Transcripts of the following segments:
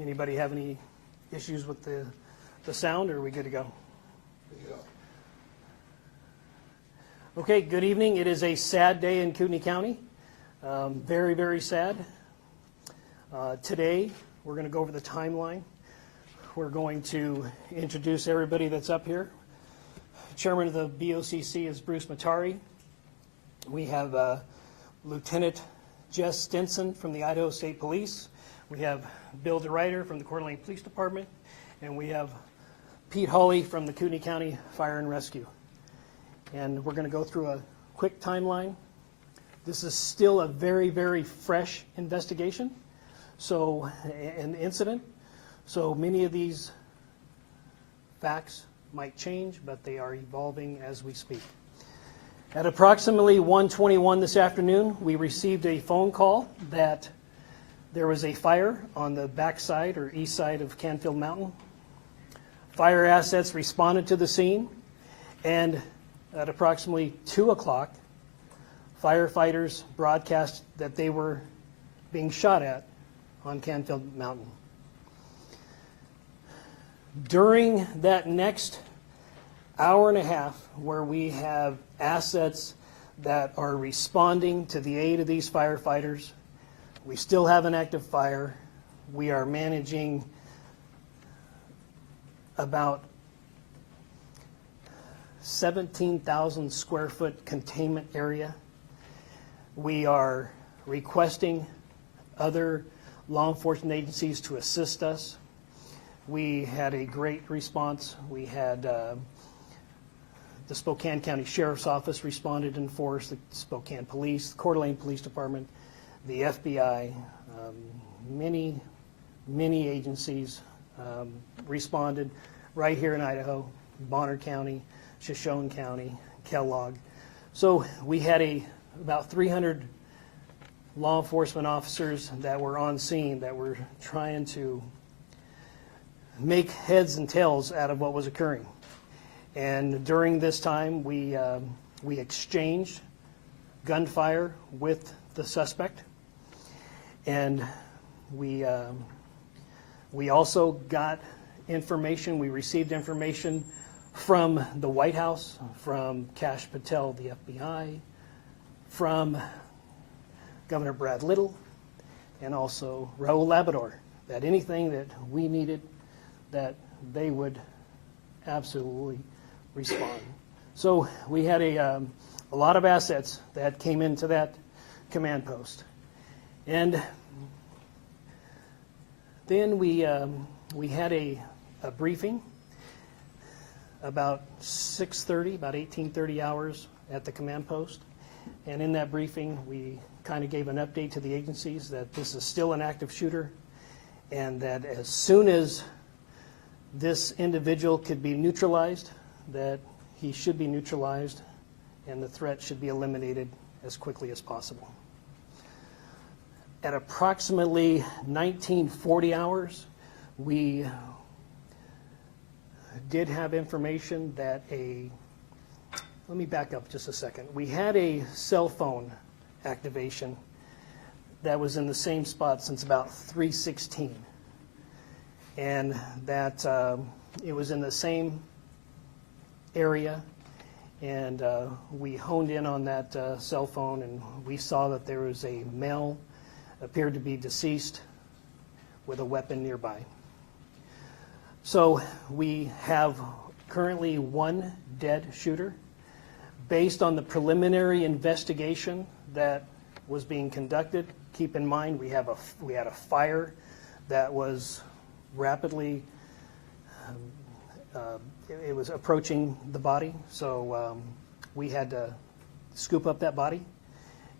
Anybody have any issues with the sound, or are we good to go? Okay, good evening. It is a sad day in Kootenai County. Very, very sad. Today, we're going to go over the timeline. We're going to introduce everybody that's up here. Chairman of the BOCC is Bruce Matari. We have Lieutenant Jess Stinson from the Idaho State Police. We have Bill DeRuyter from the Coeur Police Department. And we have Pete Hawley from the Kootenai County Fire and Rescue. And we're going to go through a quick timeline. This is still a very, very fresh investigation, an incident. So many of these facts might change, but they are evolving as we speak. At approximately 1:21 this afternoon, we received a phone call that there was a fire on the backside or east side of Canfield Mountain. Fire assets responded to the scene, and at approximately 2 o'clock, firefighters broadcast that they were being shot at on Canfield Mountain. During that next hour and a half, where we have assets that are responding to the aid of these firefighters, we still have an active fire. We are managing about 17,000 square foot containment area. We are requesting other law enforcement agencies to assist us. We had a great response. We had the Spokane County Sheriff's Office responded in force, the Spokane Police, the Coeur d'Alene Police Department, the FBI, many agencies responded right here in Idaho, Bonner County, Shoshone County, Kellogg. So we had about 300 law enforcement officers that were on scene that were trying to make heads and tails out of what was occurring. And during this time, we exchanged gunfire with the suspect, and we also got information. We received information from the White House, from Kash Patel, the FBI, from Governor Brad Little, and also Raul Labrador, that anything that we needed, that they would absolutely respond. So we had a lot of assets that came into that command post. And then we had a briefing about 6:30, about 18:30 hours at the command post. And in that briefing, we kind of gave an update to the agencies that this is still an active shooter, and that as soon as this individual could be neutralized, that he should be neutralized and the threat should be eliminated as quickly as possible. At approximately 1940 hours, we did have information that let me back up just a second. We had a cell phone activation that was in the same spot since about 3:16. And that it was in the same area, and we honed in on that cell phone, and we saw that there was a male, appeared to be deceased, with a weapon nearby. So we have currently one dead shooter. Based on the preliminary investigation that was being conducted, keep in mind we had a fire that was rapidly, it was approaching the body, so we had to scoop up that body,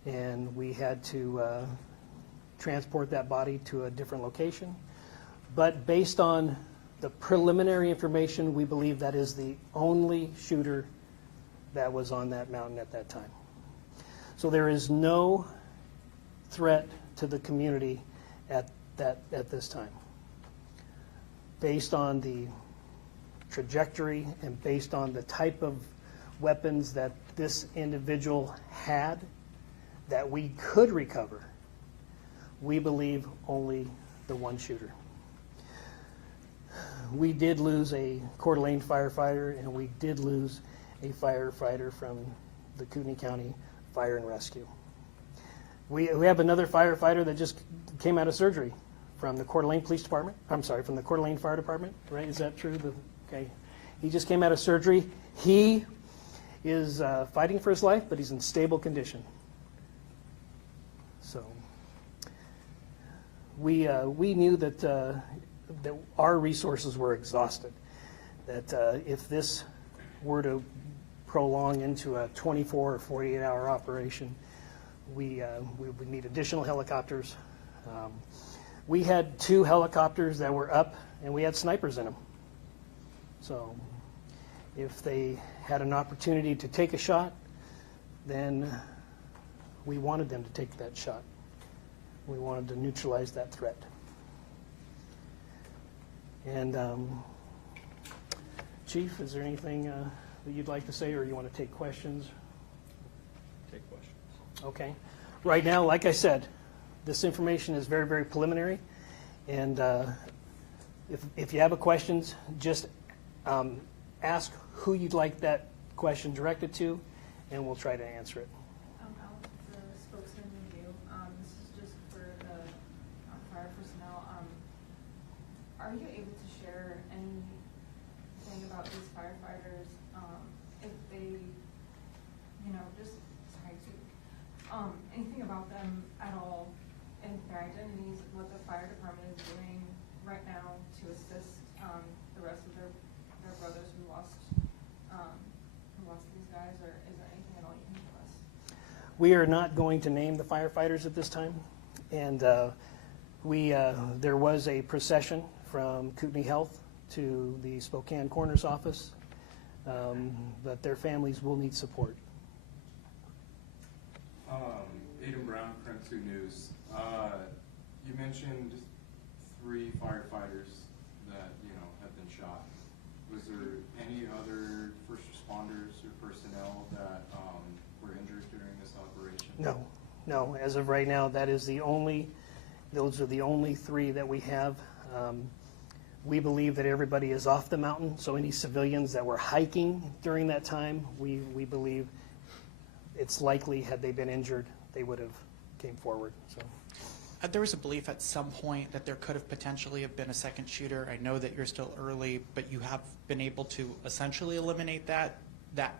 and we had to transport that body to a different location. But based on the preliminary information, we believe that is the only shooter that was on that mountain at that time. So there is no threat to the community at this time. Based on the trajectory and based on the type of weapons that this individual had that we could recover, we believe only the one shooter. we did lose a Coeur d'Alene firefighter, and we did lose a firefighter from the Kootenai County Fire and Rescue. We have another firefighter that just came out of surgery from the Coeur d'Alene Police Department. I'm sorry, from the Coeur d'Alene Fire Department, right? Is that true? Okay. He just came out of surgery. He is fighting for his life, but he's in stable condition. So we knew that that our resources were exhausted. That if this were to prolong into a 24 or 48-hour operation, we would need additional helicopters. We had 2 helicopters that were up, and we had snipers in them. So if they had an opportunity to take a shot, then we wanted them to take that shot. We wanted to neutralize that threat. And Chief, is there anything that you'd like to say, or you want to take questions? Take questions. Okay. Right now, like I said, this information is very, very preliminary, and if you have a questions, just ask who you'd like that question directed to, and we'll try to answer it. Alex, the spokesman review. This is just for the fire personnel. Are you able to share anything about these firefighters? If they, just anything about them at all, and their identities, what the fire department is doing right now to assist the rest of their brothers who lost these guys, or is there anything at all you can tell us? We are not going to name the firefighters at this time, and there was a procession from Kootenai Health to the Spokane Coroner's office, but their families will need support. Aiden Brown, Current 2 News. You mentioned 3 firefighters that have been shot. Was there any other first responders or personnel that were injured during this operation? No. As of right now, those are the only 3 that we have. We believe that everybody is off the mountain, so any civilians that were hiking during that time, we believe it's likely, had they been injured, they would have came forward. So. There was a belief at some point that there could have potentially have been a second shooter. I know that you're still early, but you have been able to essentially eliminate that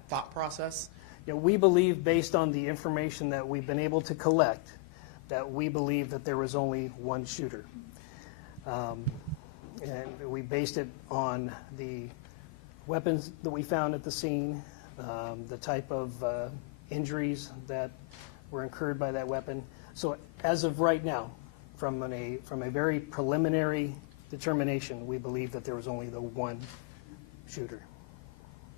thought process? Yeah, we believe, based on the information that we've been able to collect, that we believe that there was only one shooter. And we based it on the weapons that we found at the scene, the type of injuries that were incurred by that weapon. So as of right now, from a very preliminary determination, we believe that there was only the one shooter.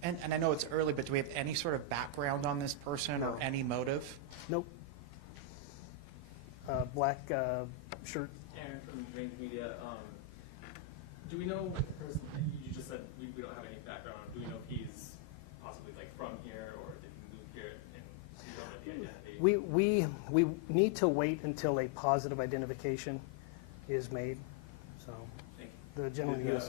And I know it's early, but do we have any sort of background on this person or any motive? Nope. Black shirt. Aaron from Range Media. Do we know, you just said we don't have any background on him. Do we know if he's possibly from here, or did he move here and we don't know the identity? We need to wait until a positive identification is made. So Thank the gentleman here.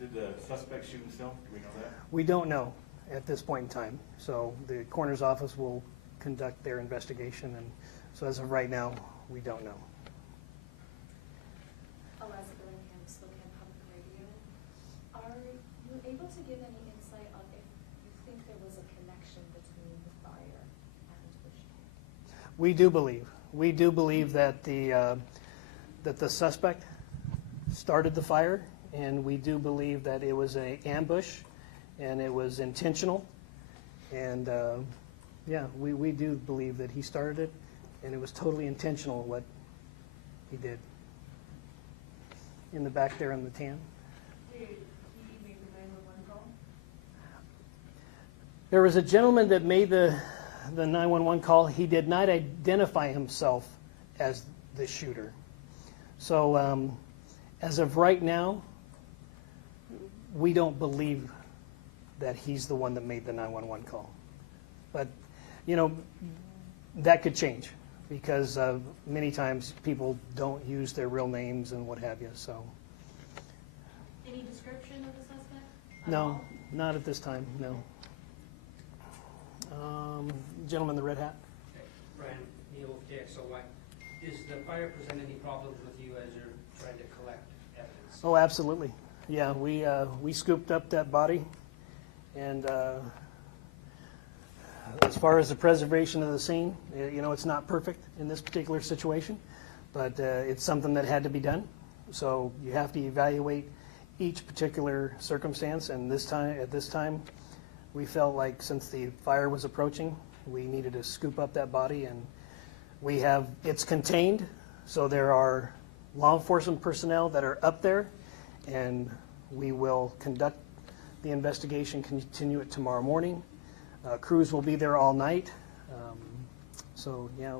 Did the suspect shoot himself? Do we know that? We don't know at this point in time. So the coroner's office will conduct their investigation, and so as of right now, we don't know. Eliza Billingham, Spokane Public Radio. Are you able to give any insight on if you think there was a connection between the fire and the shooting? We do believe that the suspect started the fire, and we do believe that it was an ambush, and it was intentional. And yeah, we do believe that he started it, and it was totally intentional what he did. In the back there in the tan. Did he make the 911 call? There was a gentleman that made the 911 call. He did not identify himself as the shooter. So as of right now, we don't believe that he's the one that made the 911 call. But, that could change, because many times people don't use their real names and what have you. So In any description of the suspect? at No, all? not at this time, no. Gentleman in the red hat? Brian Neal, KXLY. Does the fire present any problems with you as you're trying to collect evidence? Oh, absolutely. Yeah, we scooped up that body, and as far as the preservation of the scene, it's not perfect in this particular situation, but it's something that had to be done. So you have to evaluate each particular circumstance, and at this time, we felt like since the fire was approaching, we needed to scoop up that body, and it's contained, so there are law enforcement personnel that are up there, and we will conduct the investigation, continue it tomorrow morning. Crews will be there all night. So yeah,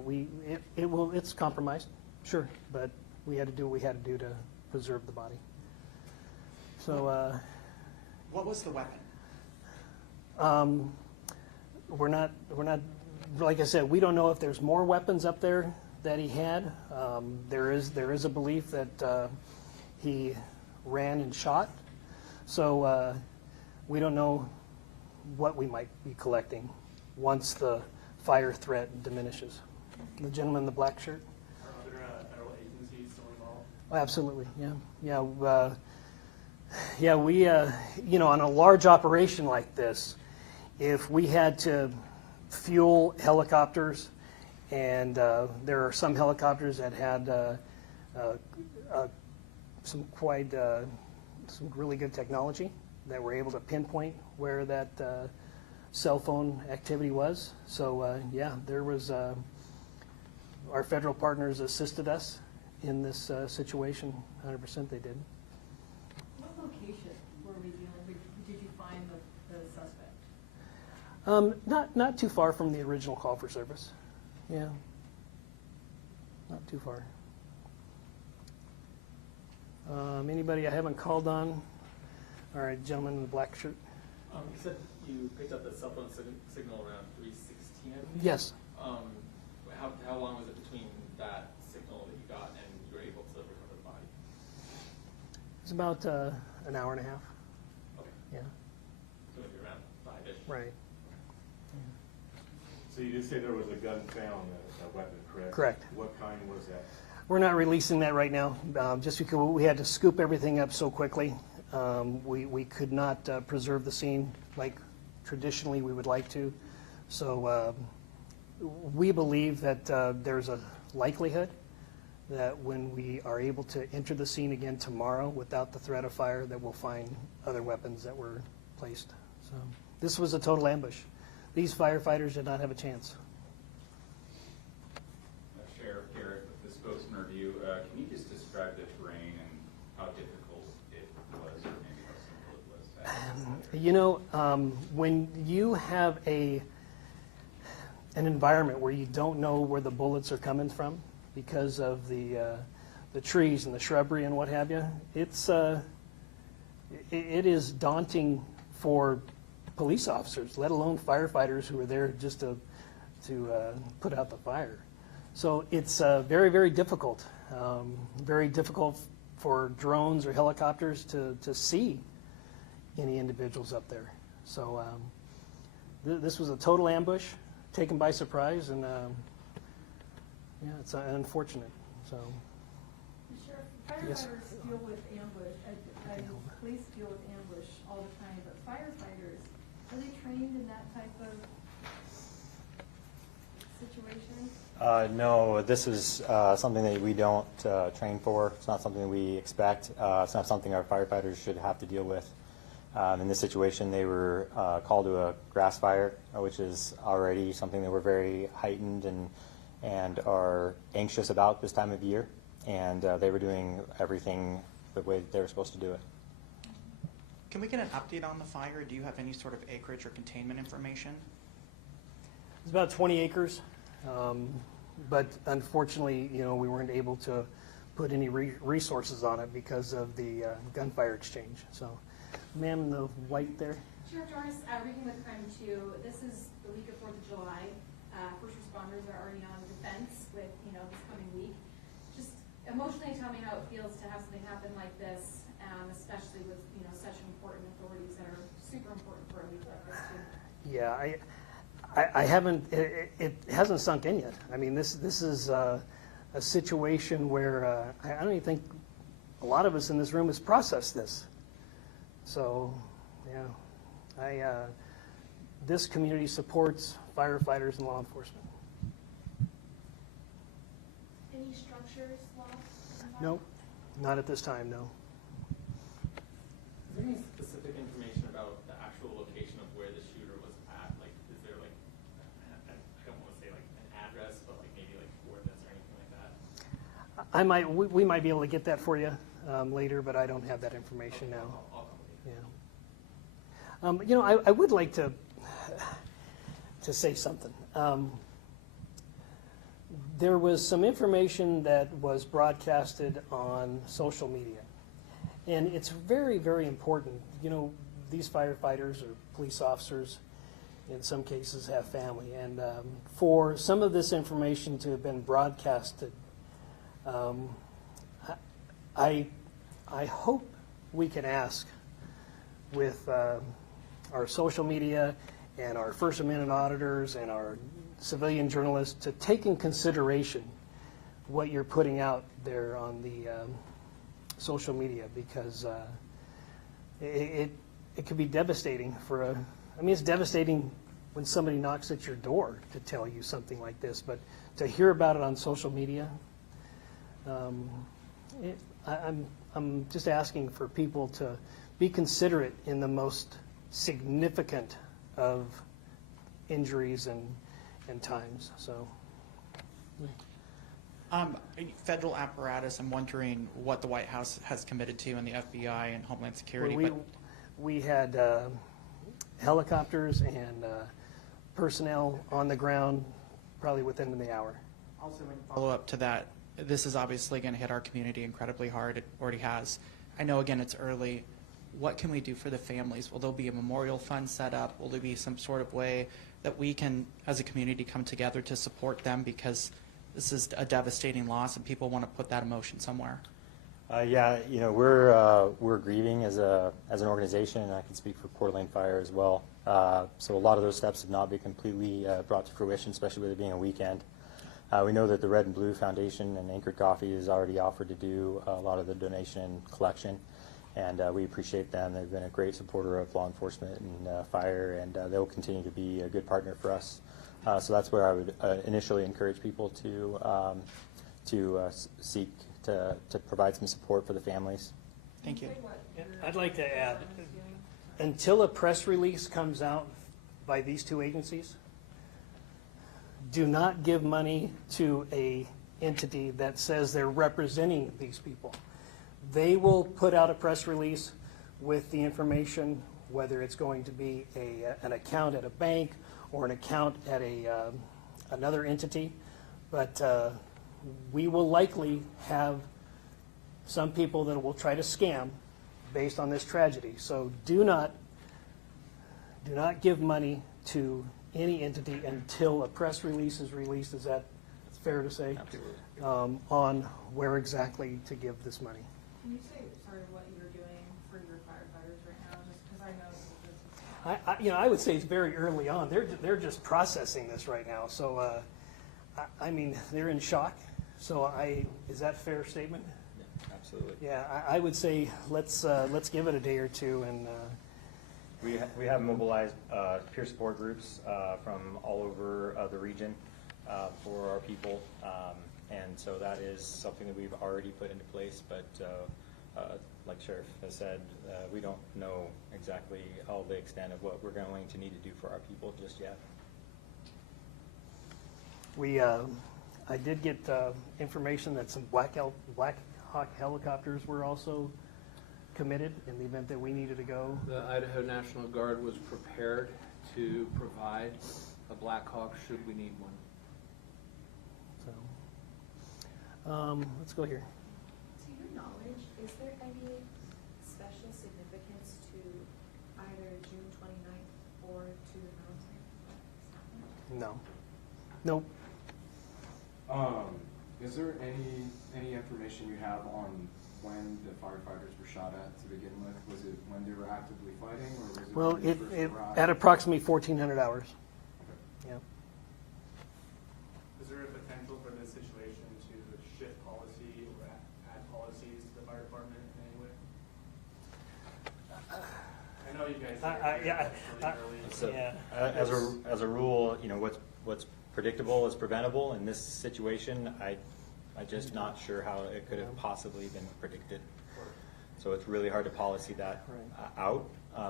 it's compromised, sure, but we had to do what we had to do to preserve the body. So What was the weapon? we're not, like I said, we don't know if there's more weapons up there that he had. There is a belief that he ran and shot. So we don't know what we might be collecting once the fire threat diminishes. The gentleman in the black shirt? Are other federal agencies still involved? Oh, absolutely, yeah. We, on a large operation like this, if we had to fuel helicopters, and there are some helicopters that had some really good technology that were able to pinpoint where that cell phone activity was. So there was our federal partners assisted us in this situation. 100% they did. What location were we dealing with? Did you find the suspect? Not too far from the original call for service. Yeah, not too far. Anybody I haven't called on? All right, gentleman in the black shirt. You said you picked up the cell phone signal around 3:16, I believe? Yes. How long was it between that signal that you got and you were able to recover the body? It's about an hour and a half. Okay, Yeah, so maybe around 5-ish. right. So you did say there was a gun found, a weapon, correct? Correct. What kind was that? We're not releasing that right now, just because we had to scoop everything up so quickly. We could not preserve the scene like traditionally we would like to. So we believe that there's a likelihood that when we are able to enter the scene again tomorrow without the threat of fire, that we'll find other weapons that were placed. So this was a total ambush. These firefighters did not have a chance. Sheriff Garrett, with the spokesman review, can you just describe the terrain and how difficult it was, or maybe how simple it was? When you have an environment where you don't know where the bullets are coming from because of the trees and the shrubbery and what have you, it is daunting for police officers, let alone firefighters who are there just to put out the fire. So it's very, very difficult. Very difficult for drones or helicopters to see any individuals up there. So this was a total ambush, taken by surprise, and it's unfortunate. So Sheriff, Yes. firefighters deal with ambush, police deal with ambush all the time, but firefighters, are they trained in that type of situation? No, this is something that we don't train for. It's not something that we expect. It's not something our firefighters should have to deal with. In this situation, they were called to a grass fire, which is already something that we're very heightened and are anxious about this time of year. And they were doing everything the way that they were supposed to do it. Can we get an update on the fire? Do you have any sort of acreage or containment information? it's about 20 acres, but unfortunately, we weren't able to put any resources on it because of the gunfire exchange. So, ma'am in the white there. Sheriff Doris, Regan with Crime 2. This is the week of 4th of July. First responders are already on defense with, this coming week. Just emotionally tell me how it feels to have something happen like this, especially especially with, such important authorities that are super important for a week like this too. Yeah, I haven't, it hasn't sunk in yet. I mean, this is a situation where I don't even think a lot of us in this room has processed this. So, yeah, this community supports firefighters and law enforcement. Any structures lost? No, not at this time, no. Is there any specific information about the actual location of where the shooter was at? Like, is there like, I don't want to say like an address, but like maybe like coordinates or anything like that? We might be able to get that for you later, but I don't have that information now. I'll come with Yeah. I would like to say something. There was some information that was broadcasted on social media, and it's very, very important. These firefighters or police officers, in some cases, have family, and for some of this information to have been broadcasted, I hope we can ask with our social media and our First Amendment auditors and our civilian journalists to take in consideration what you're putting out there on the social media, because it could be devastating it's devastating when somebody knocks at your door to tell you something like this, but to hear about it on social media, I'm just asking for people to be considerate in the most significant of injuries and times. So, Federal apparatus, I'm wondering what the White House has committed to, and the FBI and Homeland Security. we had helicopters and personnel on the ground probably within the hour. Also, in follow-up to that, this is obviously going to hit our community incredibly hard. It already has. I know, again, it's early. What can we do for the families? Will there be a memorial fund set up? Will there be some sort of way that we can, as a community, come together to support them? Because this is a devastating loss, and people want to put that emotion somewhere. We're grieving as an organization, and I can speak for Coeur d'Alene Fire as well. So a lot of those steps have not been completely brought to fruition, especially with it being a weekend. We know that the Red and Blue Foundation and Anchored Coffee has already offered to do a lot of the donation and collection, and we appreciate them. They've been a great supporter of law enforcement and fire, and they'll continue to be a good partner for us. So that's where I would initially encourage people to seek to provide some support for the families. Thank you. I'd like to add, until a press release comes out by these two agencies, do not give money to a entity that says they're representing these people. They will put out a press release with the information, whether it's going to be an account at a bank or an account at another entity, but we will likely have some people that will try to scam based on this tragedy. So do not give money to any entity until a press release is released. Is that fair to say? Absolutely. On where exactly to give this money. Can you say, what you're doing for your firefighters right now, just because I know this is... I would say it's very early on. They're just processing this right now. So, they're in shock. So is that a fair statement? Yeah, absolutely. Yeah, I would say let's give it a day or two, and We have mobilized peer support groups from all over the region for our people, and so that is something that we've already put into place, but like Sheriff has said, we don't know exactly all the extent of what we're going to need to do for our people just yet. I did get information that some Black Hawk helicopters were also committed in the event that we needed to go. The Idaho National Guard was prepared to provide a Black Hawk should we need one. So, let's go here. To your knowledge, is there any special significance to either June 29th or to the military? No. Nope. Is there any information you have on when the firefighters were shot at to begin with? Was it when they were actively fighting, or was it Well, when they first arrived? at approximately 1,400 hours. Yeah. Is there a potential for this situation to shift policy or add policies to the fire department in any way? I know you guys are really early. So, as a rule, you know, what's predictable is preventable. In this situation, I'm just not sure how it could have possibly been predicted. So it's really hard to policy that out,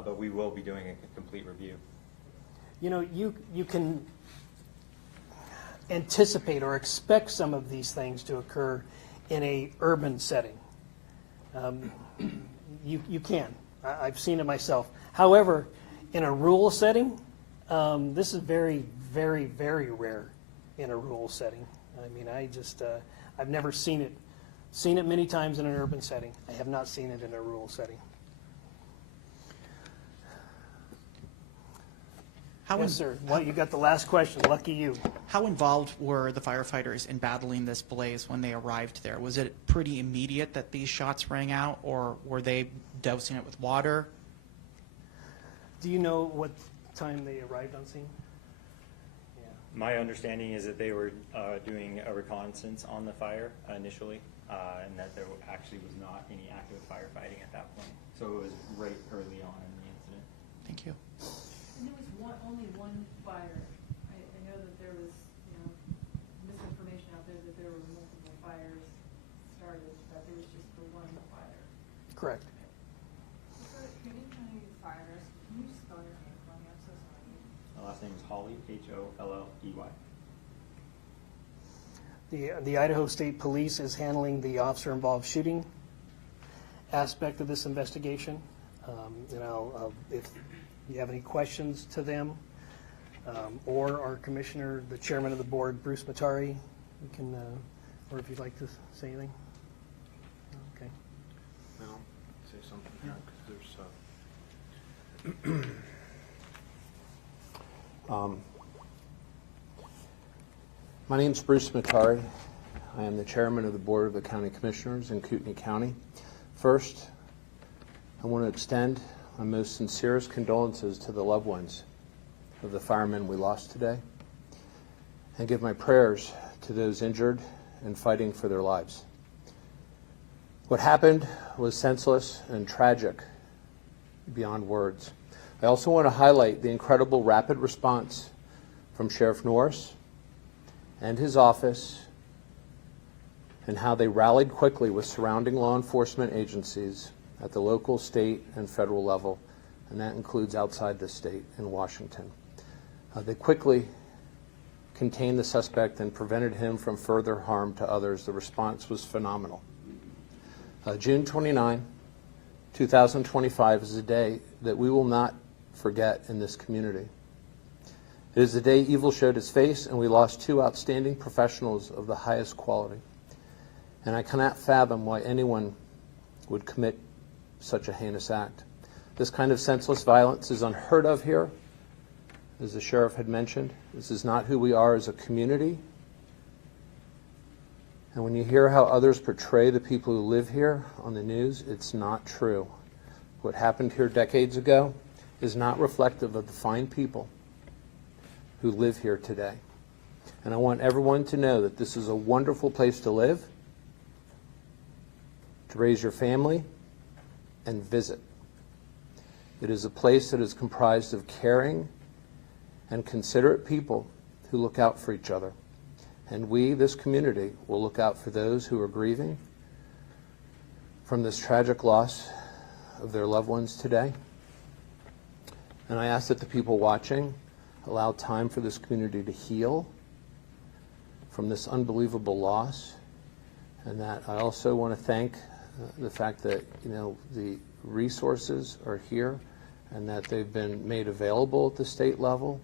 but we will be doing a complete review. You know, you can anticipate or expect some of these things to occur in a urban setting. You can. I've seen it myself. However, in a rural setting, this is very, very, very rare in a rural setting. I mean, I've never seen it many times in an urban setting. I have not seen it in a rural setting. Yes, sir. Well, you got the last question. Lucky you. How involved were the firefighters in battling this blaze when they arrived there? Was it pretty immediate that these shots rang out, or were they dousing it with water? Do you know what time they arrived on scene? Yeah. My understanding is that they were doing a reconnaissance on the fire initially, and that there actually was not any active firefighting at that point. So it was right early on in the incident. Thank you. And there was only one fire. I know that there was, misinformation out there that there were multiple fires started, but there was just the one fire. Correct. For Union County Firefighters, can you spell your name for me? I'm so sorry. My last name is Holley, Holley. The Idaho State Police is handling the officer-involved shooting aspect of this investigation. If you have any questions to them, or our commissioner, the chairman of the board, Bruce Matari, you can, or if you'd like to say anything. Okay. I'll say something here, because there's my name's Bruce Matari. I am the chairman of the board of the county commissioners in Kootenai County. First, I want to extend my most sincerest condolences to the loved ones of the firemen we lost today, and give my prayers to those injured and fighting for their lives. What happened was senseless and tragic beyond words. I also want to highlight the incredible rapid response from Sheriff Norris and his office, and how they rallied quickly with surrounding law enforcement agencies at the local, state, and federal level, and that includes outside the state in Washington. They quickly contained the suspect and prevented him from further harm to others. The response was phenomenal. June 29, 2025 is a day that we will not forget in this community. It is the day evil showed its face, and we lost two outstanding professionals of the highest quality. And I cannot fathom why anyone would commit such a heinous act. This kind of senseless violence is unheard of here, as the sheriff had mentioned. This is not who we are as a community. And when you hear how others portray the people who live here on the news, it's not true. What happened here decades ago is not reflective of the fine people who live here today. And I want everyone to know that this is a wonderful place to live, to raise your family, and visit. It is a place that is comprised of caring and considerate people who look out for each other. And we, this community, will look out for those who are grieving from this tragic loss of their loved ones today. And I ask that the people watching allow time for this community to heal from this unbelievable loss. And that I also want to thank the fact that, the resources are here and that they've been made available at the state level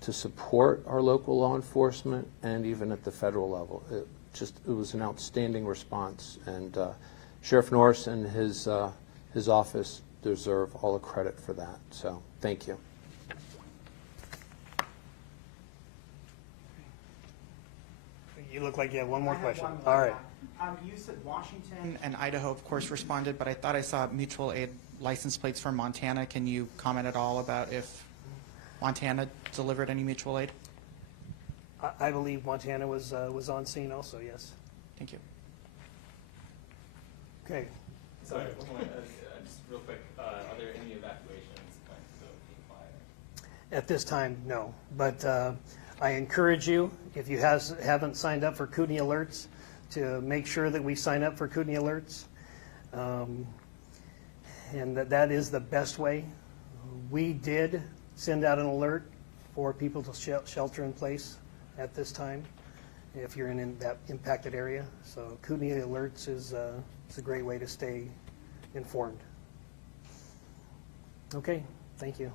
to support our local law enforcement and even at the federal level. It was an outstanding response, and Sheriff Norris and his office deserve all the credit for that. So thank you. You look like you have one more question. All right. You said Washington. And Idaho, of course, responded, but I thought I saw mutual aid license plates from Montana. Can you comment at all about if Montana delivered any mutual aid? I believe Montana was on scene also, yes. Thank you. Okay. Sorry, one more, just real quick, are there any evacuations planned to go to the fire? At this time, no. But I encourage you, if you haven't signed up for Kootenai Alerts, to make sure that we sign up for Kootenai Alerts. And that is the best way. We did send out an alert for people to shelter in place at this time if you're in that impacted area. So Kootenai Alerts is a great way to stay informed. Okay, thank you.